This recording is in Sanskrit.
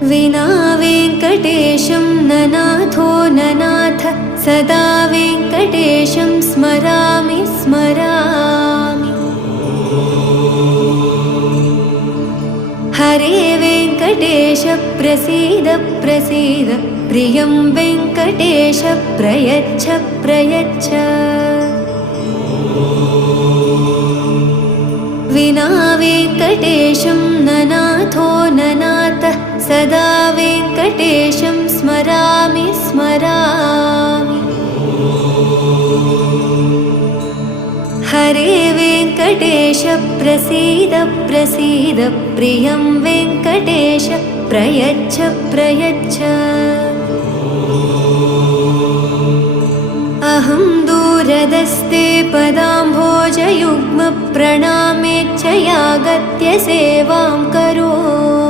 विना वेङ्कटेशं ननाथो ननाथ सदा वेङ्कटेशं स्मरामि स्मरामि। हरे वेङ्कटेश प्रसीद प्रसीद प्रियं वेङ्कटेश प्रयच्छ प्रयच्छ। विना वेङ्कटेशं ननाथो ननाथ सदा वेङ्कटेशं स्मरामि स्मरामि। हरे वेङ्कटेश प्रसीद प्रसीद प्रियं वेङ्कटेश प्रयच्छ प्रयच्छ। अहं दूरदस्ते पदाम्भोजयुग्म प्रणामेच्छयागत्य सेवां करोमि।